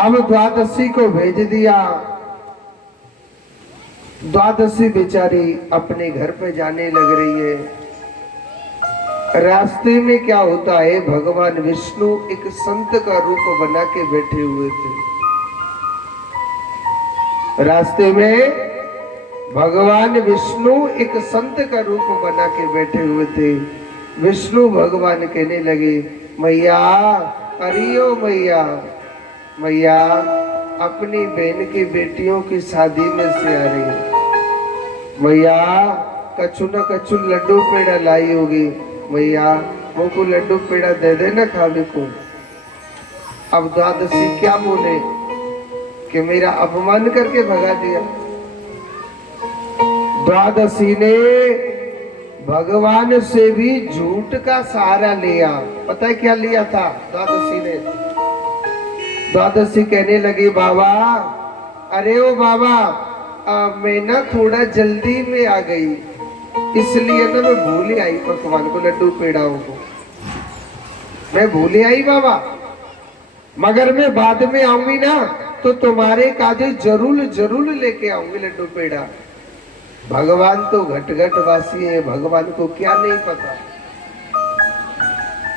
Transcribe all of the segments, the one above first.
अब द्वादशी को भेज दिया। द्वादशी बेचारी अपने घर पे जाने लग रही है। रास्ते में क्या होता है, भगवान विष्णु एक संत का रूप बना के बैठे हुए थे। रास्ते में भगवान विष्णु एक संत का रूप बना के बैठे हुए थे। विष्णु भगवान कहने लगे, मैया, अरे ओ मैया, मैया अपनी बहन की बेटियों की शादी में से आ रही है। मैया कछु न कछु लड्डू पेड़ा लाई होगी, मैया वो को लड्डू पेड़ा दे देना खाने को। अब द्वादशी क्या बोले कि मेरा अपमान करके भगा दिया। द्वादशी ने भगवान से भी झूठ का सहारा लिया। पता है क्या लिया था द्वादशी ने? द्वादशी कहने लगी, बाबा, अरे ओ बाबा, मैं ना थोड़ा जल्दी में आ गई, इसलिए ना मैं भूल आई पकवान को, लड्डू पेड़ाओं को मैं भूल आई बाबा, मगर मैं बाद में आऊंगी ना तो तुम्हारे काजे जरूर जरूर लेके आऊंगी लड्डू पेड़ा। भगवान तो घट घट वासी है, भगवान को क्या नहीं पता।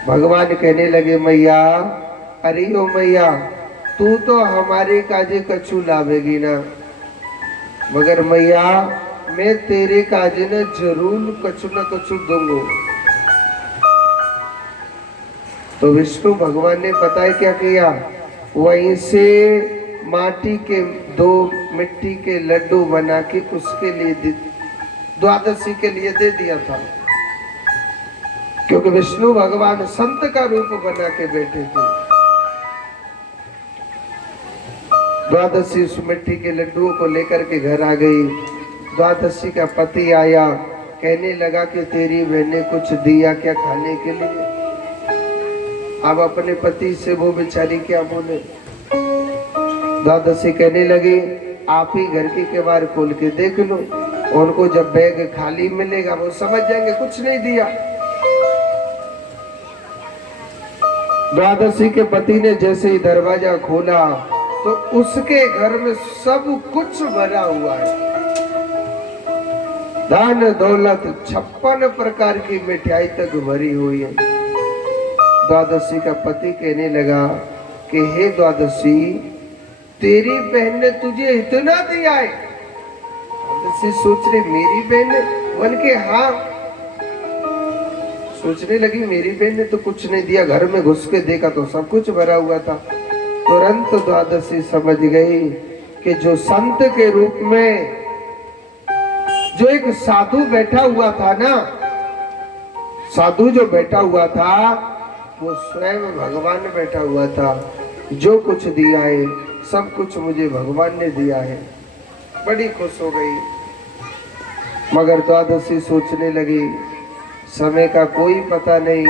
भगवान कहने लगे, मैया, अरे ओ मैया, तू तो हमारे काजे कछु लावेगी ना, मगर मैया मैं तेरे काजे न जरूर कछु न कछु दूंगा। तो विष्णु भगवान ने पता है क्या किया, वहीं से माटी के 2 मिट्टी के लड्डू बना के उसके लिए द्वादशी के लिए दे दिया था, क्योंकि विष्णु भगवान संत का रूप बना के बैठे थे। द्वादशी उस मिट्टी के लड्डुओं को लेकर के घर आ गई। द्वादशी का पति आया, कहने लगा कि तेरी बहन ने कुछ दिया क्या खाने के लिए? अब अपने पति से वो बेचारी क्या बोले। द्वादशी कहने लगी, आप ही घर की केवाड़ खोल के देख लो, उनको जब बैग खाली मिलेगा वो समझ जाएंगे कुछ नहीं दिया। द्वादशी के पति ने जैसे ही दरवाजा खोला तो उसके घर में सब कुछ भरा हुआ है, धन दौलत 56 प्रकार की मिठाई तक भरी हुई है। द्वादशी का पति कहने लगा कि हे द्वादशी, तेरी बहन ने तुझे इतना दिया है? द्वादशी सोच रही, मेरी बहन ने? बोल के हाँ। सोचने लगी, मेरी बहन ने तो कुछ नहीं दिया, घर में घुस के देखा तो सब कुछ भरा हुआ था। तुरंत द्वादशी समझ गई कि जो संत के रूप में जो एक साधु बैठा हुआ था ना, साधु जो बैठा हुआ था वो स्वयं भगवान बैठा हुआ था। जो कुछ दिया है सब कुछ मुझे भगवान ने दिया है। बड़ी खुश हो गई। मगर द्वादशी सोचने लगी, समय का कोई पता नहीं,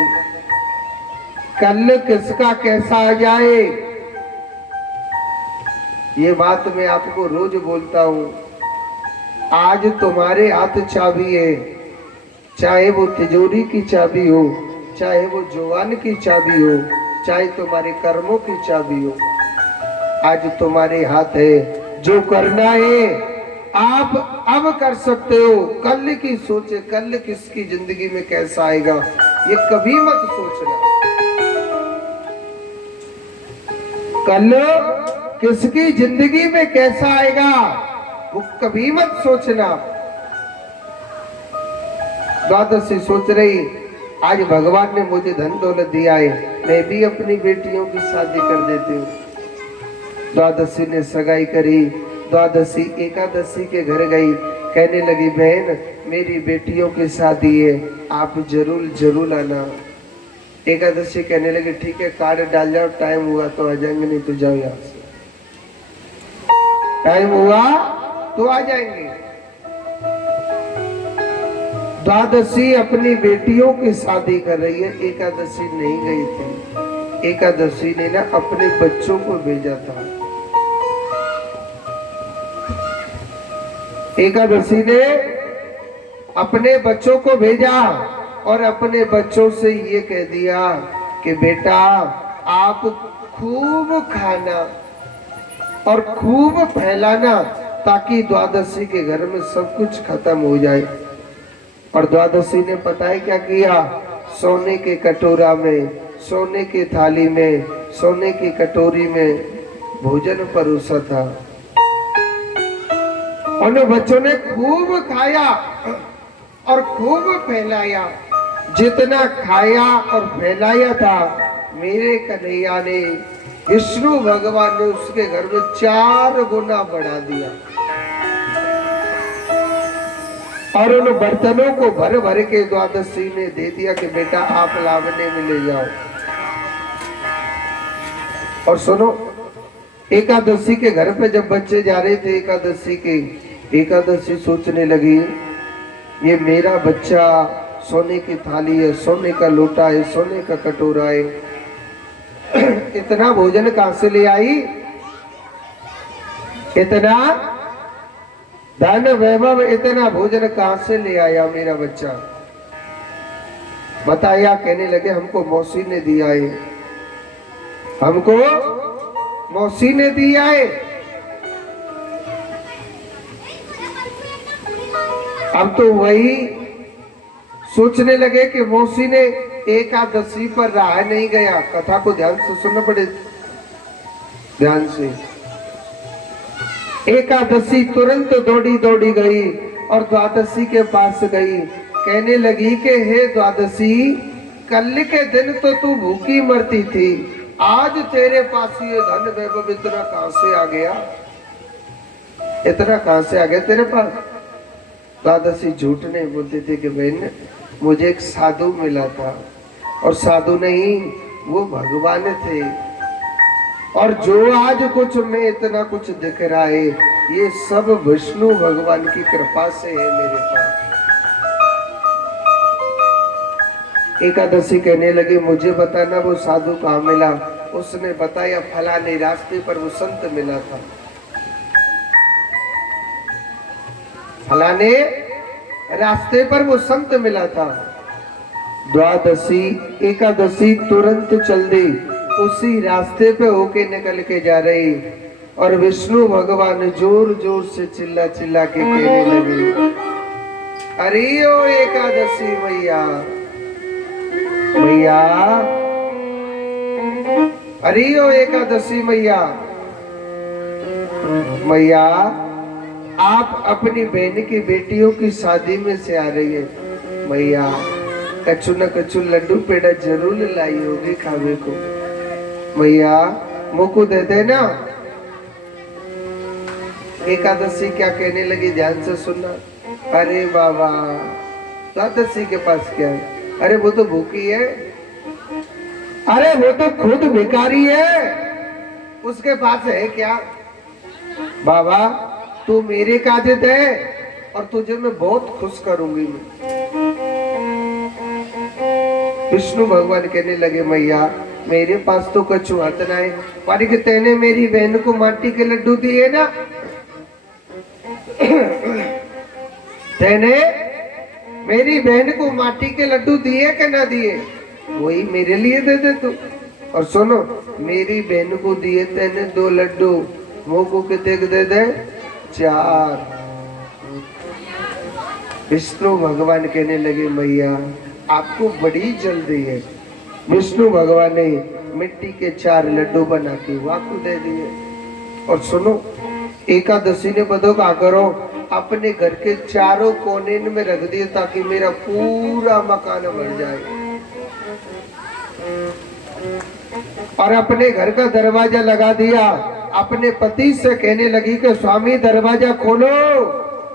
कल किसका कैसा आ जाए। ये बात मैं आपको रोज बोलता हूँ। आज तुम्हारे हाथ चाबी है, चाहे वो तिजोरी की चाबी हो, चाहे वो जुबान की चाबी हो, चाहे तुम्हारे कर्मों की चाबी हो, आज तुम्हारे हाथ है। जो करना है आप अब कर सकते हो। कल की सोचे, कल किसकी जिंदगी में कैसा आएगा ये कभी मत सोचना। कल किसकी जिंदगी में कैसा आएगा वो कभी मत सोचना। द्वादशी सोच रही, आज भगवान ने मुझे धन दौलत दिया है, मैं भी अपनी बेटियों की शादी कर देती हूँ। द्वादशी ने सगाई करी। द्वादशी एकादशी के घर गई, कहने लगी, बहन मेरी बेटियों की शादी है, आप जरूर जरूर आना। एकादशी कहने लगी, ठीक है, कार्ड डाल जाओ, टाइम हुआ तो आ जाएंगे, नहीं तो जाओ यहाँ से। टाइम हुआ तो आ जाएंगे। द्वादशी अपनी बेटियों की शादी कर रही है, एकादशी नहीं गई थी। एकादशी ने ना अपने बच्चों को भेजा था। एकादशी ने अपने बच्चों को भेजा और अपने बच्चों से ये कह दिया कि बेटा आप खूब खाना, और खूब फैलाना, ताकि द्वादशी के घर में सब कुछ खत्म हो जाए। और द्वादशी ने पता है क्या किया? सोने के कटोरा में, सोने की थाली में, सोने की कटोरी में भोजन परोसा था। उन बच्चों ने खूब खाया और खूब फैलाया। जितना खाया और फैलाया था, मेरे कन्हैया ने, विष्णु भगवान ने उसके घर में 4 गुना बढ़ा दिया। और उन बर्तनों को भर भर के द्वादशी ने दे दिया कि बेटा आप लावने में ले जाओ। और सुनो, एकादशी के घर पे जब बच्चे जा रहे थे एकादशी के, एकादशी सोचने लगी ये मेरा बच्चा, सोने की थाली है, सोने का लोटा है, सोने का कटोरा है, इतना भोजन कहां से ले आई? इतना धन वैभव, इतना भोजन कहां से ले आया मेरा बच्चा? बताया, कहने लगे हमको मौसी ने दिया है, हमको मौसी ने दिया है। अब तो वही सोचने लगे कि मौसी ने एकादशी पर रहा नहीं गया। कथा को ध्यान से सुनना पड़े, ध्यान से। एकादशी तुरंत दौड़ी दौड़ी गई और द्वादशी के पास गई। कहने लगी कि हे द्वादशी, कल के दिन तो तू भूखी मरती थी, आज तेरे पास ये धन वैभव इतना कहां से आ गया? इतना कहां से आ गया तेरे पास? द्वादशी झूठ नहीं बोलते थे कि बहन मुझे एक साधु मिला था, और साधु नहीं, वो भगवान थे। और जो आज कुछ में इतना कुछ दिख रहा है, ये सब विष्णु भगवान की कृपा से है मेरे पास। एकादशी कहने लगी मुझे बताना वो साधु कहाँ मिला। उसने बताया फलाने रास्ते पर वो संत मिला था, फलाने रास्ते पर वो संत मिला था। द्वादशी एकादशी तुरंत चल दी, उसी रास्ते पे होके निकल के जा रही, और विष्णु भगवान जोर जोर से चिल्ला चिल्ला के कहने लगे, अरे ओ एकादशी मैया, मैया, अरे ओ एकादशी मैया, मैया, आप अपनी बहन की बेटियों की शादी में से आ रही है, मैया कछु न कछु लड्डू पेड़ा जरूर लाई होगी खावे को, मैया मुझको दे देना। एकादशी क्या कहने लगी, ध्यान से सुनना। अरे बाबा, द्वादशी के पास क्या है? अरे वो तो भूखी है, अरे वो तो खुद भिखारी है, उसके पास है क्या? बाबा तू मेरे काजिद है और तुझे मैं बहुत खुश करूंगी। विष्णु भगवान कहने लगे, मैया मेरे पास तो कछु अतना है, पर कि तेने मेरी बहन को माटी के लड्डू दिए ना, तेने मेरी बहन को माटी के लड्डू दिए कि ना दिए, वही मेरे लिए दे दे तू। और सुनो, मेरी बहन को दिए तेने 2 लड्डू, मोको कितने दे दे? 4। विष्णु भगवान कहने लगे, मैया आपको बड़ी जल्दी है। विष्णु भगवान ने मिट्टी के 4 लड्डू बना के वाकु दे दिए। और सुनो, एकादशी ने बदो क्या करो, अपने घर के चारों कोने में रख दिए ताकि मेरा पूरा मकान भर जाए। और अपने घर का दरवाजा लगा दिया। अपने पति से कहने लगी कि स्वामी दरवाजा खोलो,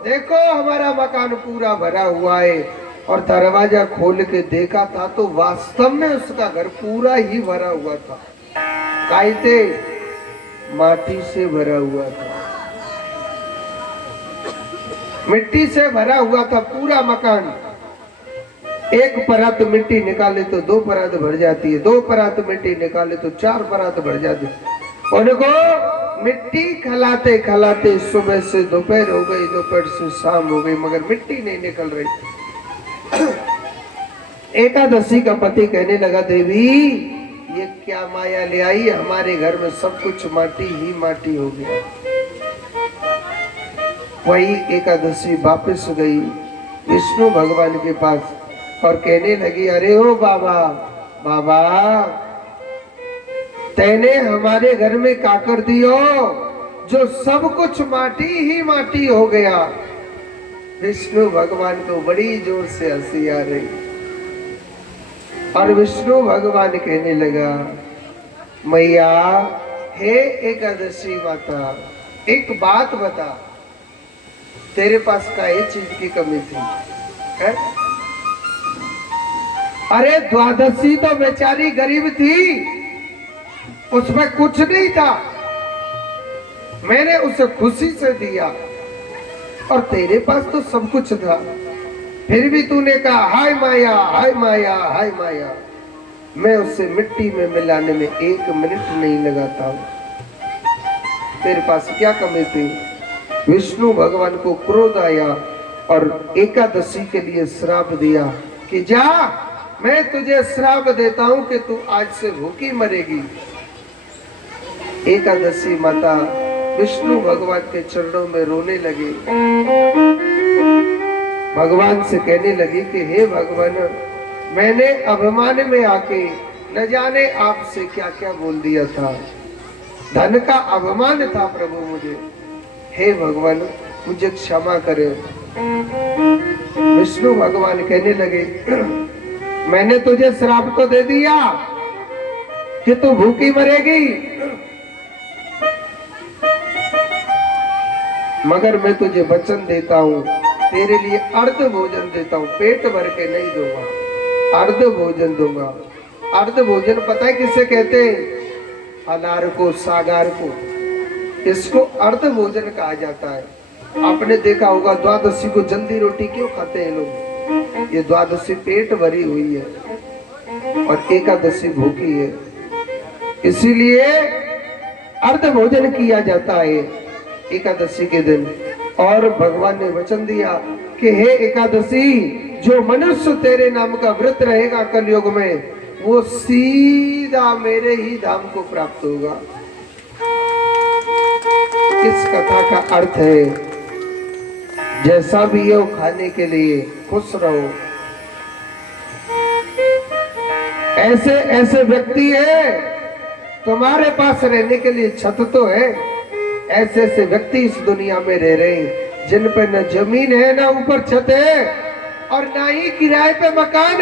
देखो हमारा मकान पूरा भरा हुआ है। और दरवाजा खोल के देखा था तो वास्तव में उसका घर पूरा ही भरा हुआ था। कायते माटी से भरा हुआ था, मिट्टी से भरा हुआ था पूरा मकान। एक परत मिट्टी निकाले तो 2 परत भर जाती है, 2 परत मिट्टी निकाले तो 4 परत भर जाती है। उनको मिट्टी खिलाते खिलाते सुबह से दोपहर हो गई, दोपहर से शाम हो गई, मगर मिट्टी नहीं निकल रही। एकादशी का पति कहने लगा, देवी ये क्या माया ले आई, हमारे घर में सब कुछ माटी ही माटी हो गया। वही एकादशी वापस गई विष्णु भगवान के पास और कहने लगी, अरे ओ बाबा, बाबा तैने हमारे घर में क्या कर दियो जो सब कुछ माटी ही माटी हो गया। विष्णु भगवान को बड़ी जोर से हंसी आ रही और विष्णु भगवान कहने लगा, मैया हे एकादशी माता, एक बात बता, तेरे पास काहे चीज की कमी थी है? अरे द्वादशी तो बेचारी गरीब थी, उसमें कुछ नहीं था, मैंने उसे खुशी से दिया और तेरे पास तो सब कुछ था, फिर भी तूने कहा हाय माया, हाय माया, हाय माया। मैं उसे मिट्टी में मिलाने में 1 मिनट नहीं लगाता हूं, तेरे पास क्या कमी थी? विष्णु भगवान को क्रोध आया और एकादशी के लिए श्राप दिया कि जा, मैं तुझे श्राप देता हूं कि तू आज से भूखी मरेगी। एकादशी माता विष्णु भगवान के चरणों में रोने लगी, भगवान से कहने लगी कि हे भगवान, मैंने अभिमान में आके न जाने आपसे क्या क्या बोल दिया था, धन का अभिमान था प्रभु मुझे, हे भगवान मुझे क्षमा करे। विष्णु भगवान कहने लगे, मैंने तुझे श्राप तो दे दिया कि तू भूखी मरेगी, मगर मैं तुझे वचन देता हूँ, तेरे लिए अर्ध भोजन देता हूँ, पेट भर के नहीं दूंगा, अर्ध भोजन दूंगा। अर्ध भोजन पता है किसे कहते हैं? अनार को, सागार को, इसको अर्ध भोजन कहा जाता है। आपने देखा होगा द्वादशी को जल्दी रोटी क्यों खाते हैं लोग? ये द्वादशी पेट भरी हुई है और एकादशी भूखी है, इसीलिए अर्ध भोजन किया जाता है एकादशी के दिन। और भगवान ने वचन दिया कि हे एकादशी, जो मनुष्य तेरे नाम का व्रत रहेगा कलयुग में, वो सीधा मेरे ही धाम को प्राप्त होगा। इस कथा का अर्थ है, जैसा भी हो खाने के लिए खुश रहो। ऐसे ऐसे व्यक्ति है, तुम्हारे पास रहने के लिए छत तो है, ऐसे ऐसे व्यक्ति इस दुनिया में रह रहे हैं जिन पर न जमीन है, न ऊपर छत है और ना ही किराए पे मकान।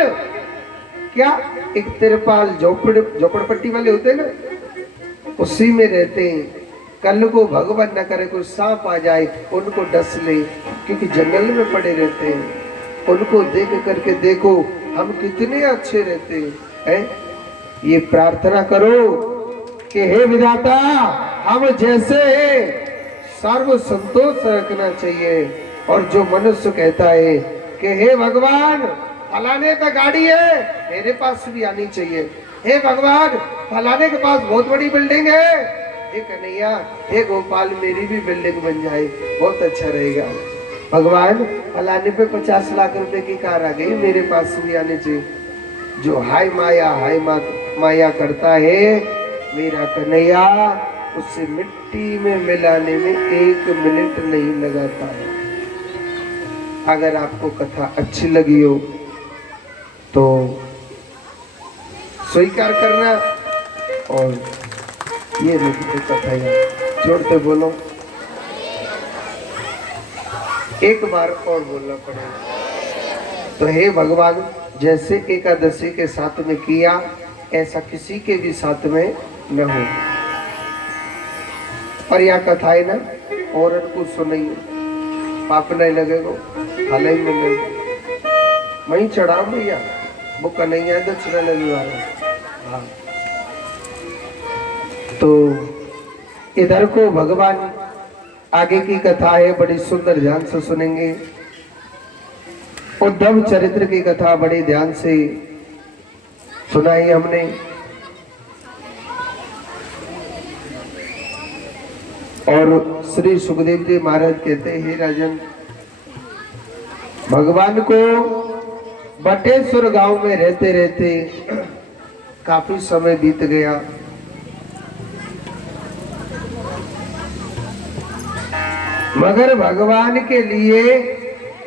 क्या एक तिरपाल झोपड़पट्टी वाले होते हैं ना, उसी में रहते हैं। कल को भगवान न करे कोई सांप आ जाए, उनको डस ले, क्योंकि जंगल में पड़े रहते हैं। उनको देख करके देखो हम कितने अच्छे रहते हैं। ये प्रार्थना करो कि हे विधाता, हम जैसे सर्व संतोष रखना चाहिए। और जो मनुष्य कहता है कि हे भगवान, फलाने पे गाड़ी है, मेरे पास भी आनी चाहिए। हे भगवान, फलाने के पास बहुत बड़ी बिल्डिंग है, हे कन्हैया, हे गोपाल, मेरी भी बिल्डिंग बन जाए, बहुत अच्छा रहेगा। भगवान, फलाने पे 50 लाख रुपए की कार आ गई, मेरे पास भी आनी चाहिए। जो हाय माया, हाय माया करता है, मेरा कन्हैया उसे मिट्टी में मिलाने में 1 मिनट नहीं लगाता है। अगर आपको कथा अच्छी लगी हो तो स्वीकार करना, और ये मुझे कथा यार जोड़ते बोलो, एक बार और बोलना पड़ेगा। तो हे भगवान, जैसे एकादशी के साथ में किया, ऐसा किसी के भी साथ में न हो। और यह कथाएं ना औरत को सुनाइए, पाप नहीं लगेगा, हाल ही में वहीं चढ़ाओ भैया, वो कन्हैया दक्षिणा लगी वाला। हाँ, तो इधर को भगवान आगे की कथा है, बड़ी सुंदर, ध्यान से सुनेंगे। उद्धव चरित्र की कथा बड़ी ध्यान से सुनाई हमने। और श्री सुखदेव जी महाराज कहते हैं, राजन, भगवान को बटेश्वर गांव में रहते रहते काफी समय बीत गया। मगर भगवान के लिए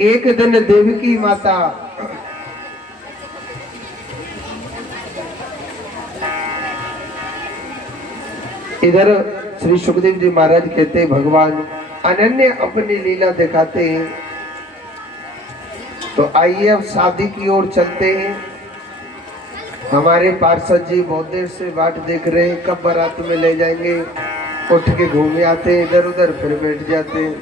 एक दिन देवकी माता इधर श्री सुखदेव जी महाराज कहते हैं भगवान अनन्य अपनी लीला दिखाते हैं। तो आइए अब शादी की ओर चलते हैं। हमारे पार्षद जी बहुत देर से बाट देख रहे हैं कब बारात में ले जाएंगे। उठ के घूमे आते हैं इधर उधर, फिर बैठ जाते हैं।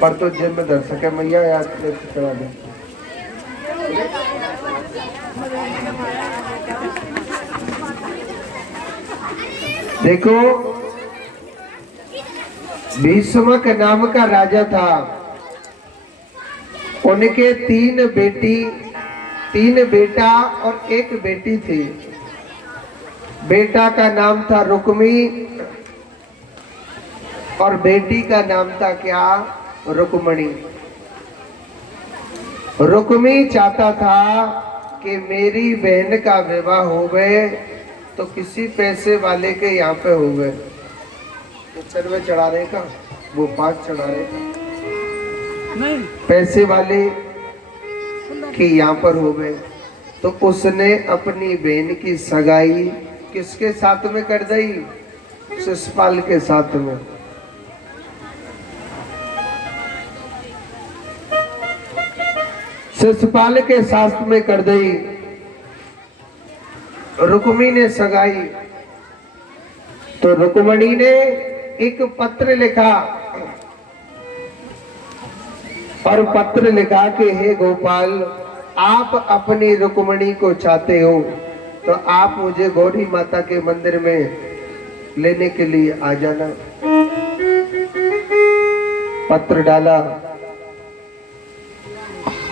पर तो जेब में दर्शक है मैया याद करा दे। देखो भीष्मक नाम का राजा था। उनके तीन बेटा और एक बेटी थी। बेटा का नाम था रुक्मी और बेटी का नाम था क्या? रुक्मणी। रुक्मी चाहता था कि मेरी बहन का विवाह हो गए तो किसी पैसे वाले के यहाँ पे हो गए। पिक्चर में चढ़ा रहे का वो 5 चढ़ा रहे नहीं, पैसे वाले के यहाँ पर हो गए। तो उसने अपनी बहन की सगाई किसके साथ में कर दी? शिशुपाल के साथ में। शिशुपाल के साथ में कर दी। रुक्मी ने सगाई। तो रुक्मणी ने एक पत्र लिखा और पत्र लिखा कि हे गोपाल, आप अपनी रुक्मणी को चाहते हो तो आप मुझे गौरी माता के मंदिर में लेने के लिए आ जाना। पत्र डाला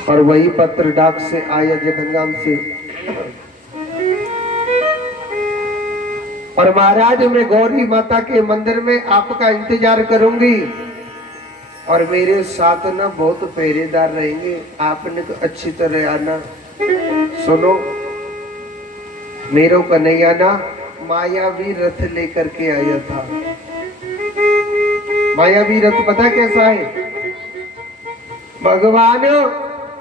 और वही पत्र डाक से आया जगन्नाम से। और महाराज मैं गौरी माता के मंदिर में आपका इंतजार करूंगी और मेरे साथ ना बहुत पहरेदार रहेंगे, आपने तो अच्छी तरह आना। सुनो मेरो कन्हैया ना मायावी रथ लेकर के आया था। मायावी रथ पता कैसा है? भगवान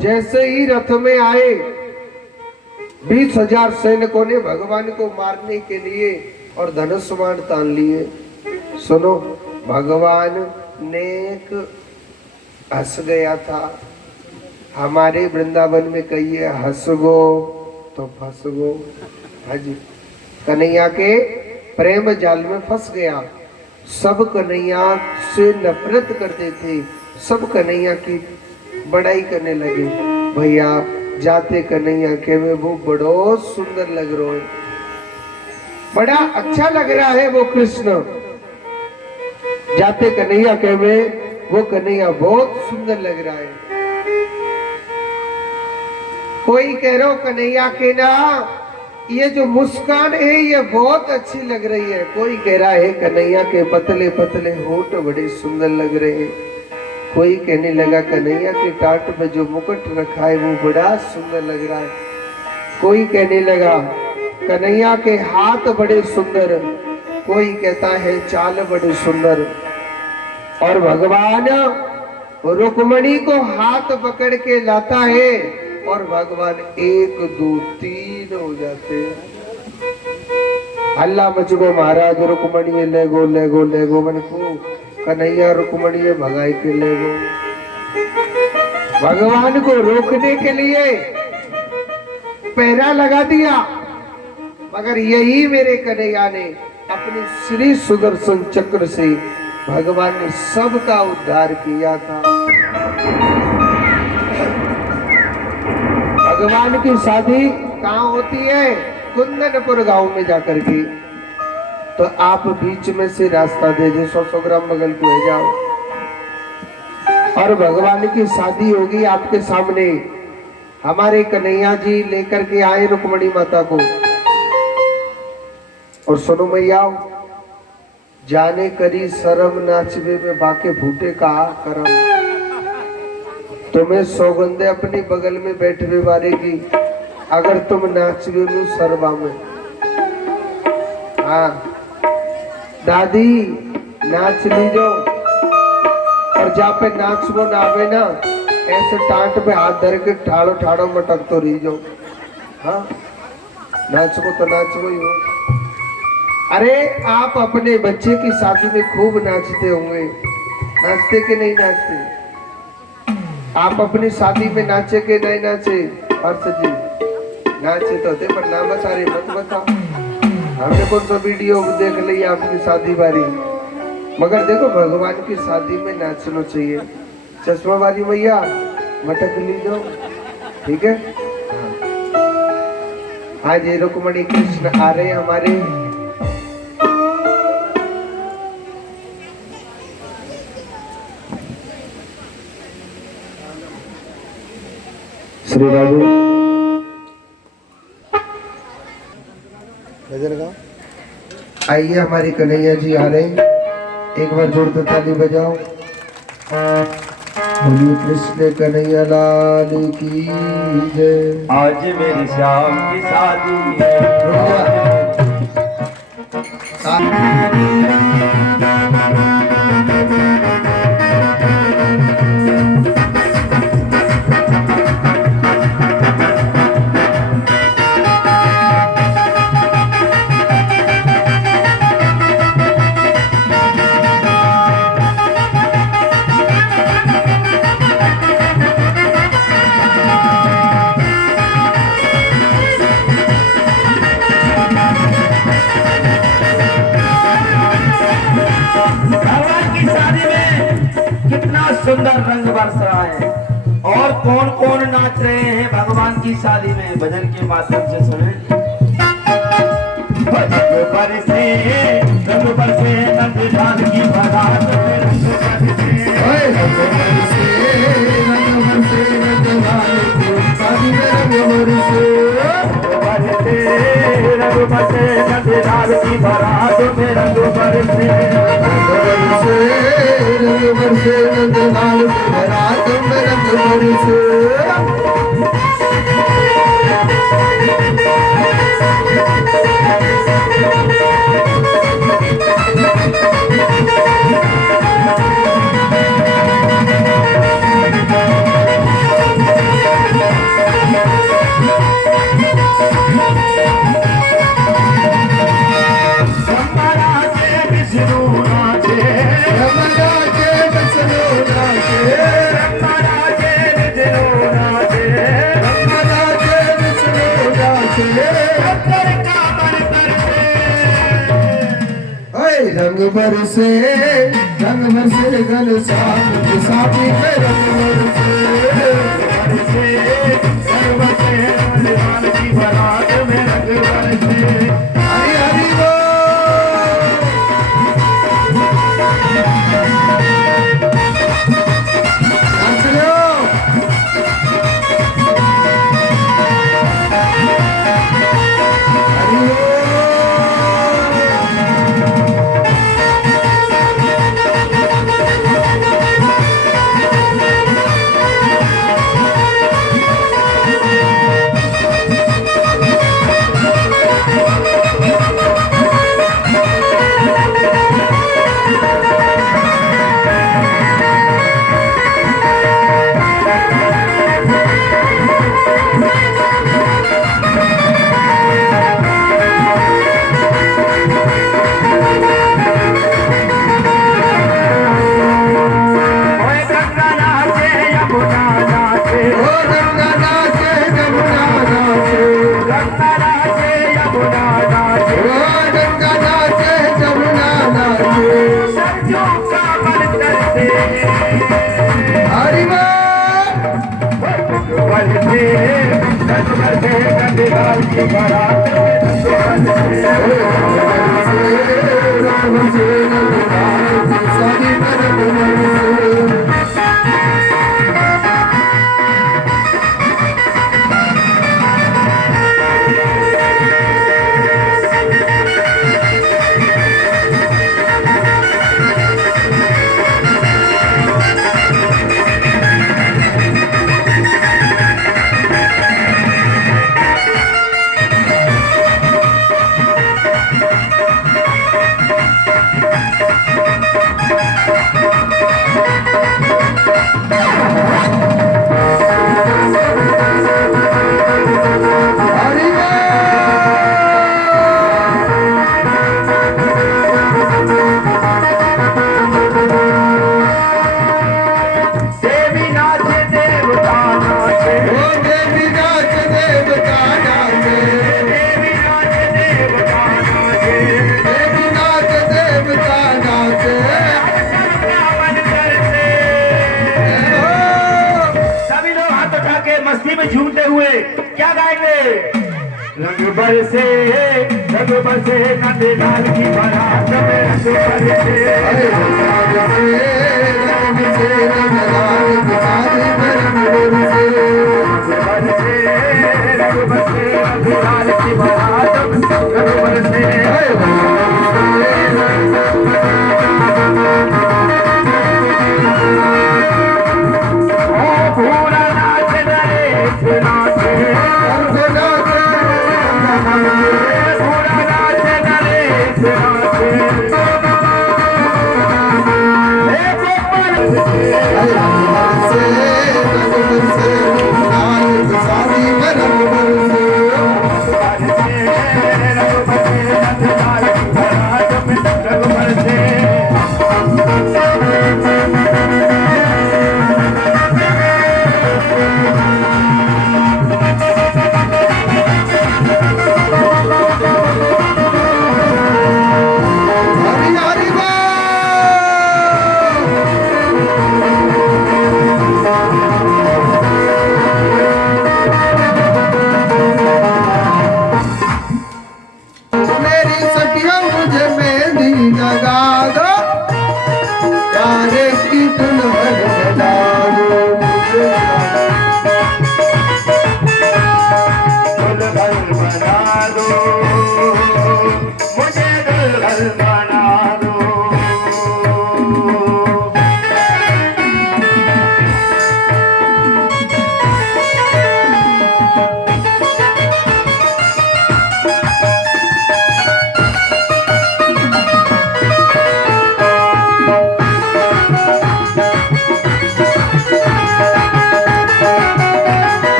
जैसे ही रथ में आए 20,000 सैनिकों ने भगवान को मारने के लिए और धनुष बाण तान लिए। सुनो भगवान नेक हंस गया था। हमारे वृंदावन में कहिए हंस गो तो फंस गो। हाजी कन्हैया के प्रेम जाल में फंस गया। सब कन्हैया से नफरत करते थे, सब कन्हैया की बड़ाई करने लगे। भैया जाते कन्हैया के में वो बड़ो सुंदर लग रहा है, बड़ा अच्छा लग रहा है वो कृष्ण। जाते कन्हैया के में वो कन्हैया बहुत सुंदर लग रहा है। कोई कह रहा हो कन्हैया के ना ये जो मुस्कान है ये बहुत अच्छी लग रही है। कोई कह रहा है कन्हैया के पतले पतले होंठ बड़े सुंदर लग रहे हैं। कोई कहने लगा कन्हैया के टाट पे जो मुकुट रखा है वो बड़ा सुंदर लग रहा है। कोई कहने लगा कन्हैया के हाथ बड़े सुंदर। कोई कहता है चाल बड़े सुंदर। और भगवान रुक्मणी को हाथ पकड़ के लाता है और भगवान 1 2 3 हो जाते हैं। अल्लाह मुझको महाराज रुक्मणी ले गो मन को कन्हैया रुक्मणी भगाई के ले गो। भगवान को रोकने के लिए पहरा लगा दिया, मगर यही मेरे कन्हैया ने अपने श्री सुदर्शन चक्र से भगवान ने सबका उद्धार किया था। भगवान की शादी कहाँ होती है? कुंदनपुर गांव में जाकर के। तो आप बीच में से रास्ता दे दो, 100 ग्राम बगल को ले जाओ और भगवान की शादी होगी आपके सामने। हमारे कन्हैया जी लेकर के आए रुक्मणी माता को। और सुनो मैया, जाने करी शरम नाचवे में बाके फूटे का करम। तुम्हें सौगंधे अपनी बगल में बैठवे वाले की, अगर तुम नाच लो सरवा में। हाँ दादी नाच लीजो, और जहाँ पे नाचबो ना आवे ना, ऐसे टांट पे हाथ धर के ठाड़ो ठाड़ो मटक तो रही जो। हाँ नाचबो तो नाचबो ही हो। अरे आप अपने बच्चे की शादी में खूब नाचते होंगे, नाचते कि नहीं नाचते? आप अपनी शादी में नाचे के नहीं नाचे? हर्ष जी नाचे तो थे, पर ना बता रहे, मत बताओ। हमने कौन सा वीडियो देख लिया आपकी शादी बारी, मगर देखो भगवान की शादी में नाचना चाहिए। चश्मा वाली भैया मटक लीजो, ठीक है। आज ये रुक्मणी कृष्ण आ रहे हमारे। श्री राधे आइए, हमारी कन्हैया जी आ रहे हैं। एक बार जोर से ताली बजाओ। बोलिए कृष्ण कन्हैया लाल की जय। आज मेरी श्याम की शादी है। सुंदर रंग बरस रहा है, और कौन कौन नाच रहे हैं भगवान की शादी में, भजन के माध्यम से सुने। रंग बरसे रंग बरसे नंदलाल की बारात में, रंग बरसे रंग बरसे रंग बरसे नंदलाल की शादी में, रंग बरसे रंग बरसे नंदलाल की बारात में, रंग बरसे रंग बरसे नंदलाल की बारात में, रंग बरसे। रंग बरसे गल साथी में, रंग बरसे रंग बरसे नंदलाल की बारात में, रंग बरसे। हरि हरि नंदलाल की बारात गाएंगे। रंग बरसे नंदलाल की बारात में रंग बरसे। अरे रंग बरसे नंदलाल की शादी में रंग बरसे। रंग बरसे नंदलाल की बारात में रंग बरसे। पूरा नाच नरेश नाचे। पूरा नाच नरेश नाचे।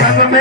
संग में